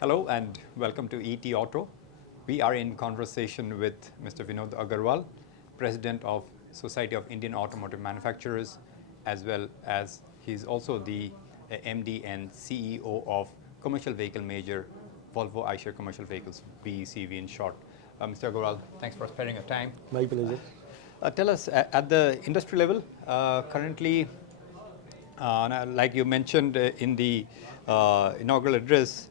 Hello and welcome to ET Auto. We are in conversation with Mr. Vinod Aggarwal, President of Society of Indian Automotive Manufacturers, as well as he's also the MD and CEO of commercial vehicle major Volvo Eicher Commercial Vehicles, VECV in short. Mr. Aggarwal, thanks for sparing your time. My pleasure. Tell us, at the industry level, currently, like you mentioned in the inaugural address,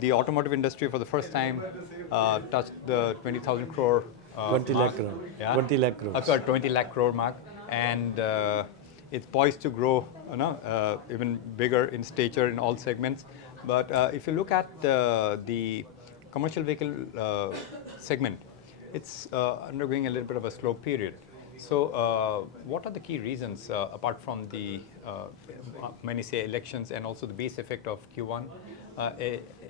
the automotive industry for the first time touched the 20,000 crore 20 mark. lakh crore. Yeah? 20 lakh crores. Sorry, 20 lakh crore mark. And it's poised to grow even bigger in stature in all segments. But if you look at the commercial vehicle segment, it's undergoing a little bit of a slow period. So what are the key reasons, apart from the, many say, elections and also the base effect of Q1?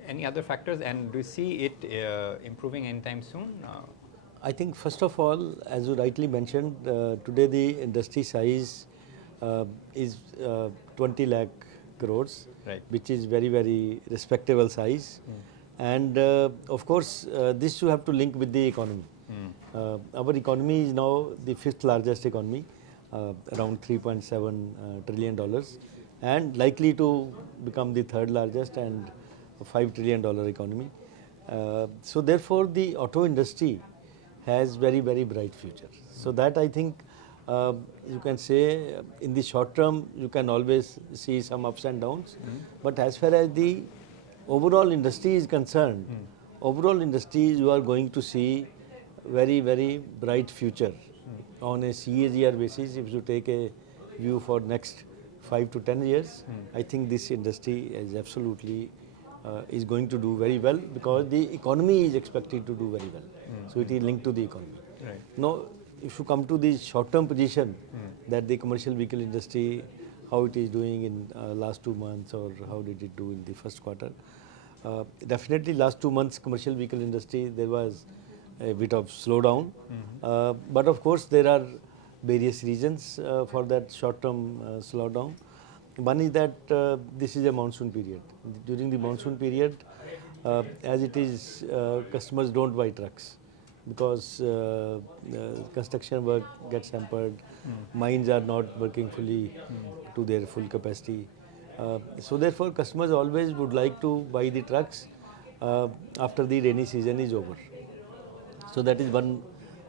Any other factors, and do you see it improving anytime soon? I think first of all, as you rightly mentioned, today the industry size is 20 lakh crores, Right. which is very, very respectable size. And of course, this you have to link with the economy. Our economy is now the fifth largest economy, around $3.7 trillion, and likely to become the third largest and $5 trillion economy. So therefore, the auto industry has very, very bright future. So that I think you can say in the short term, you can always see some ups and downs. But as far as the overall industry is concerned, overall industry you are going to see very, very bright future. On a CAGR basis, if you take a view for next 5 to 10 years, I think this industry is absolutely is going to do very well because the economy is expected to do very well. So it is linked to the economy. Right. Now, if you come to the short-term position that the commercial vehicle industry, how it is doing in last 2 months or how did it do in the first quarter, definitely last 2 months commercial vehicle industry there was a bit of slowdown. But of course there are various reasons for that short-term slowdown. One is that this is a monsoon period. During the monsoon period, as it is, customers don't buy trucks because construction work gets hampered, mines are not working fully to their full capacity. So therefore, customers always would like to buy the trucks after the rainy season is over. So that is one,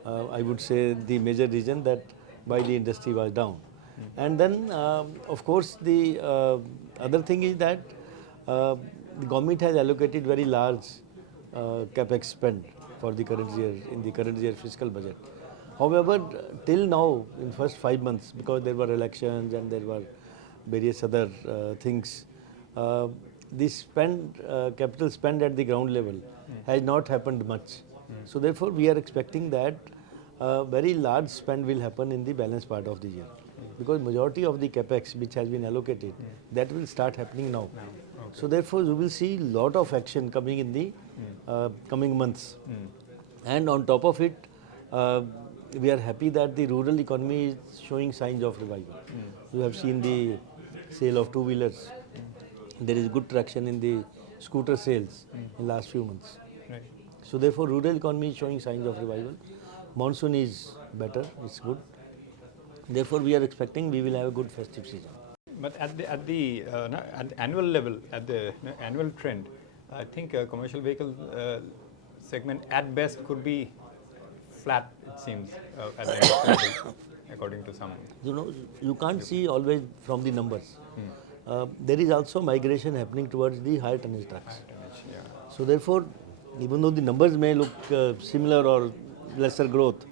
I would say, the major reason that why the industry was down. And then, of course, the other thing is that the government has allocated very large capex spend for the current year, in the current year fiscal budget. However, till now, in first 5 months, because there were elections and there were various other things, this spend, capital spend at the ground level has not happened much. So therefore, we are expecting that very large spend will happen in the balance part of the year. Because majority of the capex which has been allocated, that will start happening now. Okay. So therefore, you will see lot of action coming in the coming months. And on top of it, we are happy that the rural economy is showing signs of revival. You have seen the sale of two-wheelers. There is good traction in the scooter sales in last few months. Right. So therefore, rural economy is showing signs of revival. Monsoon is better, it's good. Therefore, we are expecting we will have a good festive season. But at the annual level, at the annual trend, I think commercial vehicle segment at best could be flat, it seems, at the industry level, according to some. You know, you can't see always from the numbers. There is also migration happening towards the higher tonnage trucks. Yeah. So therefore, even though the numbers may look similar or lesser growth,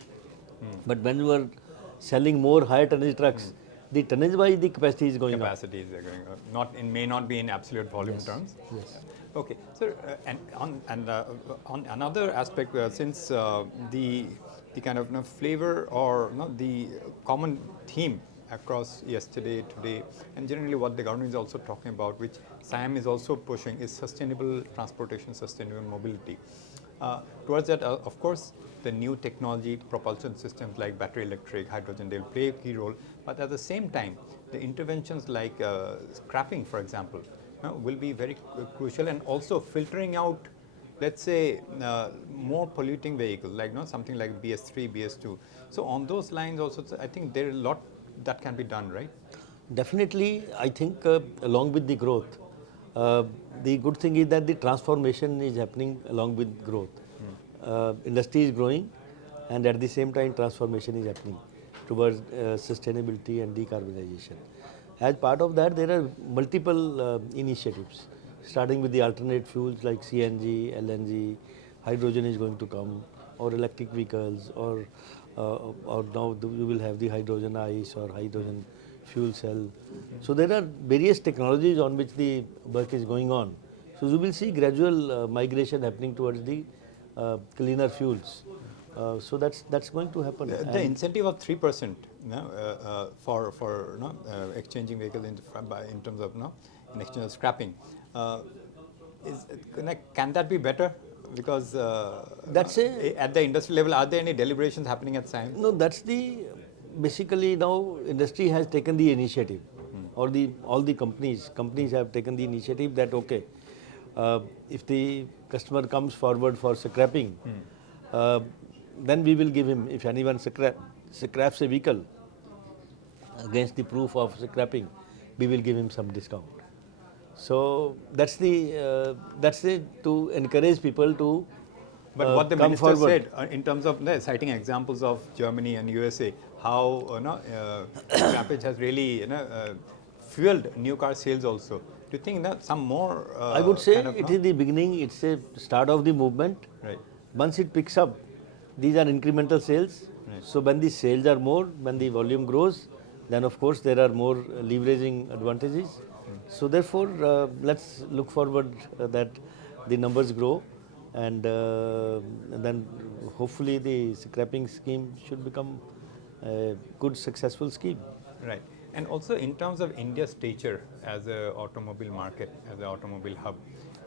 but when you are selling more higher tonnage trucks, the tonnage wise the capacity is going up. Capacities are going up. May not be in absolute volume terms. Yes. Okay, so and on another aspect, since the kind of flavor or the common theme across yesterday, today, and generally what the government is also talking about, which SIAM is also pushing, is sustainable transportation, sustainable mobility. Towards that, of course, the new technology propulsion systems like battery electric, hydrogen, they'll play a key role. But at the same time, the interventions like scrapping, for example, will be very crucial, and also filtering out, let's say, more polluting vehicles, like something like BS3, BS2. So on those lines also, I think there is a lot that can be done, right? Definitely, I think along with the growth, the good thing is that the transformation is happening along with growth. Industry is growing, and at the same time, transformation is happening towards sustainability and decarbonization. As part of that, there are multiple initiatives, starting with the alternate fuels like CNG, LNG, hydrogen is going to come, or electric vehicles, or now you will have the hydrogen ice or hydrogen fuel cell. So there are various technologies on which the work is going on. So you will see gradual migration happening towards the cleaner fuels. So that's going to happen. The incentive of 3%, for exchanging vehicles in terms of in exchange of scrapping, can that be better? Because That's at the industry level, are there any deliberations happening at SIAM? No, that's basically now industry has taken the initiative, or all the companies have taken the initiative that okay, if the customer comes forward for scrapping, then we will give him, if anyone scraps a vehicle against the proof of scrapping, we will give him some discount. So that's to encourage people to But what the come minister forward. said in terms of citing examples of Germany and USA, how Scrappage has really fueled new car sales also. Do you think that some more? I would say kind of, it is the beginning, it's a start of the movement. Right. Once it picks up, these are incremental sales. Right. So when the sales are more, when the volume grows, then of course there are more leveraging advantages. So therefore, let's look forward that the numbers grow, and then hopefully the scrapping scheme should become a good successful scheme. Right. And also in terms of India's stature as an automobile market, as an automobile hub,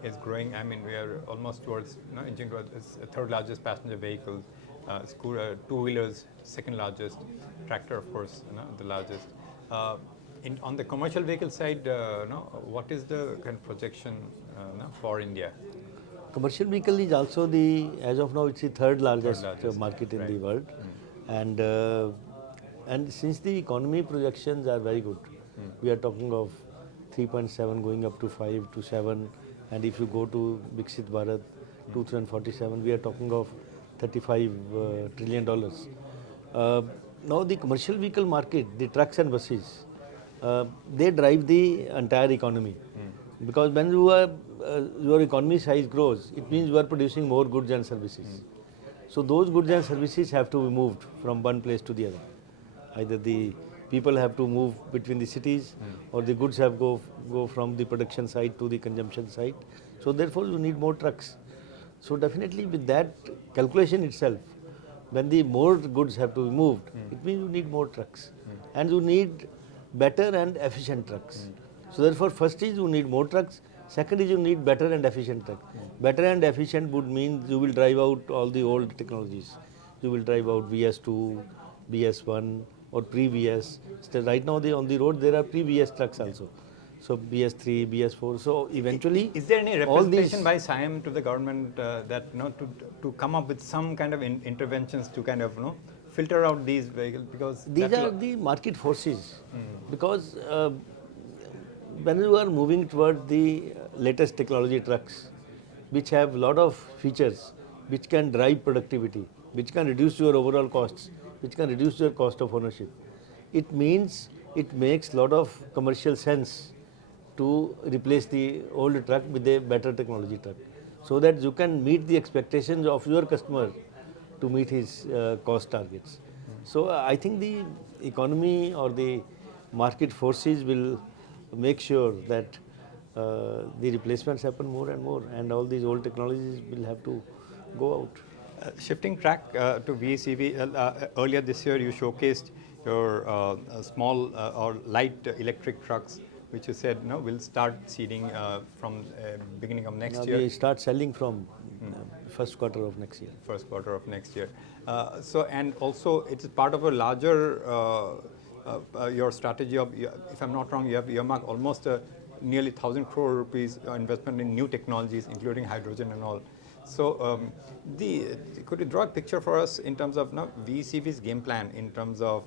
is growing. I mean, we are almost towards inching towards third largest passenger vehicles, scooter, two-wheelers, second largest, tractor, of course, the largest. On the commercial vehicle side, what is the kind of projection for India? Commercial vehicle is also as of now, it's the third largest market in the world, and since the economy projections are very good, we are talking of 3.7 going up to 5 to 7, and if you go to Viksit Bharat 2047, we are talking of $35 trillion. Now the commercial vehicle market, the trucks and buses, they drive the entire economy. Because when your economy size grows, it means you are producing more goods and services. So those goods and services have to be moved from one place to the other. Either the people have to move between the cities, or the goods have go from the production site to the consumption site. So therefore you need more trucks. So definitely with that calculation itself, when the more goods have to be moved, it means you need more trucks, and you need better and efficient trucks. So therefore, first is you need more trucks. Second is you need better and efficient trucks. Better and efficient would mean you will drive out all the old technologies. You will drive out BS2, BS1, or pre-BS. So right now on the road there are pre-BS trucks also. So BS3, BS4. So eventually, is there any representation by SIAM to the government that to come up with some kind of interventions to kind of filter out these vehicles, because these are the market forces. Because when you are moving toward the latest technology trucks, which have a lot of features, which can drive productivity, which can reduce your overall costs, which can reduce your cost of ownership, it means it makes a lot of commercial sense to replace the old truck with a better technology truck, so that you can meet the expectations of your customer to meet his cost targets. So I think the economy or the market forces will make sure that the replacements happen more and more, and all these old technologies will have to go out. Shifting track to VECV, earlier this year you showcased your small or light electric trucks, which you said will start seeding from beginning of next year. We start selling from first quarter of next year. First quarter of next year. So, and also it's part of a larger your strategy of, if I'm not wrong, you have earmarked almost nearly 1,000 crore rupees investment in new technologies, including hydrogen and all. So, could you draw a picture for us in terms of VECV's game plan in terms of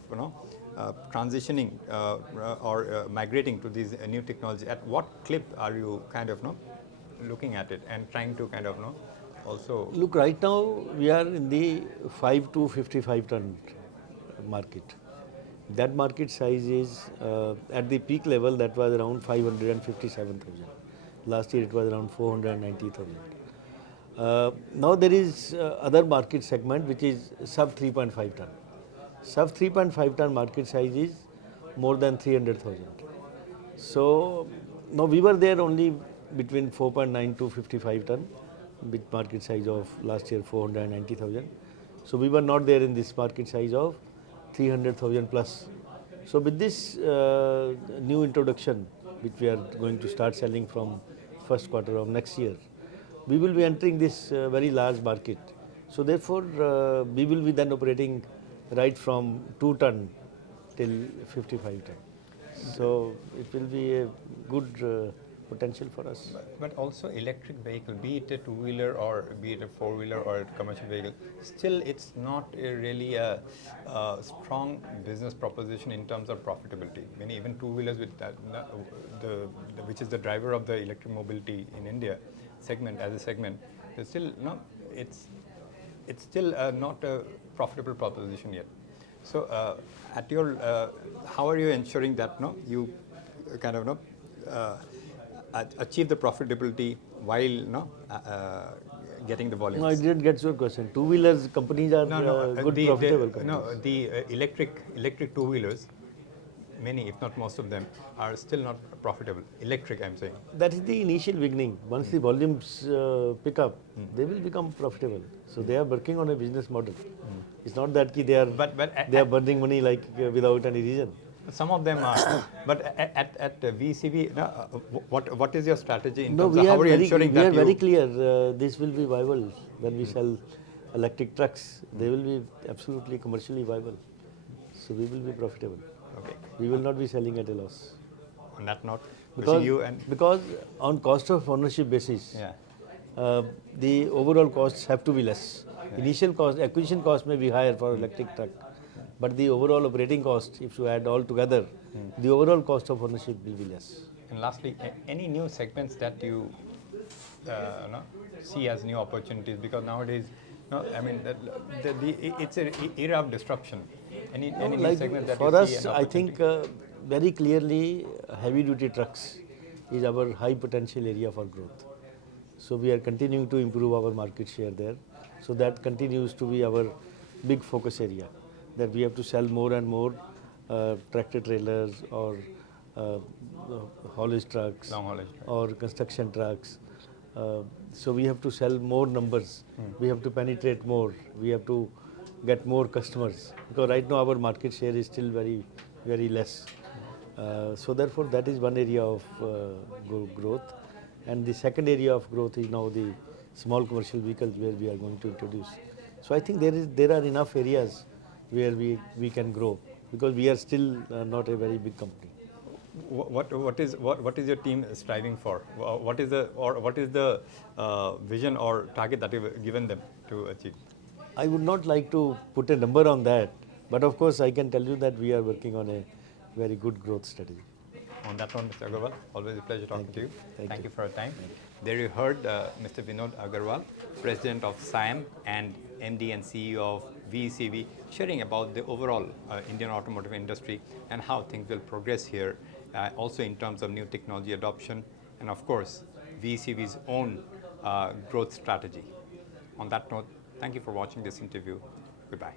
transitioning or migrating to these new technology? At what clip are you kind of looking at it and trying to kind of also Look, right now we are in the 5 to 55 ton market. That market size is at the peak level that was around 557,000. Last year it was around 490,000. Now there is other market segment which is sub 3.5 ton. Sub 3.5 ton market size is more than 300,000. So now we were there only between 4.9 to 55 ton, with market size of last year 490,000. So we were not there in this market size of 300,000 plus. So with this new introduction, which we are going to start selling from first quarter of next year, we will be entering this very large market. So therefore, we will be then operating right from 2 ton till 55 ton. So it will be a good potential for us. But also electric vehicle, be it a two-wheeler or be it a four-wheeler or a commercial vehicle, still it's not really a strong business proposition in terms of profitability. Many even two-wheelers with that, which is the driver of the electric mobility in India segment as a segment, it's still it's still not a profitable proposition yet. So at your how are you ensuring that you kind of achieve the profitability while getting the volumes? No, I didn't get your question. Two-wheelers companies are good profitable companies. No, the electric two-wheelers, many, if not most of them, are still not profitable. Electric, I'm saying. That is the initial beginning. Once the volumes pick up, they will become profitable. So they are working on a business model. It's not that they are burning money like without any reason. Some of them are, but at VECV, what is your strategy in terms of how are you ensuring that we are very clear. This will be viable when we sell electric trucks. They will be absolutely commercially viable. So we will be profitable. Okay. We will not be selling at a loss. On that note, because on cost of ownership basis, the overall costs have to be less. Initial cost, acquisition cost may be higher for electric truck, but the overall operating cost, if you add all together, the overall cost of ownership will be less. And lastly, any new segments that you see as new opportunities? Because nowadays, I mean, it's an era of disruption. Any new segment that for you us, see? I think very clearly, heavy-duty trucks is our high potential area for growth. So we are continuing to improve our market share there. So that continues to be our big focus area. That we have to sell more and more tractor trailers or haulage trucks, long haulage trucks, or construction trucks. So we have to sell more numbers. We have to penetrate more. We have to get more customers, because right now our market share is still very, very less. So therefore, that is one area of growth. And the second area of growth is now the small commercial vehicles, where we are going to introduce. So I think there are enough areas where we can grow, because we are still not a very big company. What is your team striving for? What is the vision or target that you've given them to achieve? I would not like to put a number on that, but of course I can tell you that we are working on a very good growth strategy. On that one, Mr. Aggarwal, always a pleasure talking to you. Thank you for your time. There you heard Mr. Vinod Aggarwal, President of SIAM and MD and CEO of VECV, sharing about the overall Indian automotive industry and how things will progress here, also in terms of new technology adoption, and of course, VECV's own growth strategy. On that note, thank you for watching this interview. Goodbye.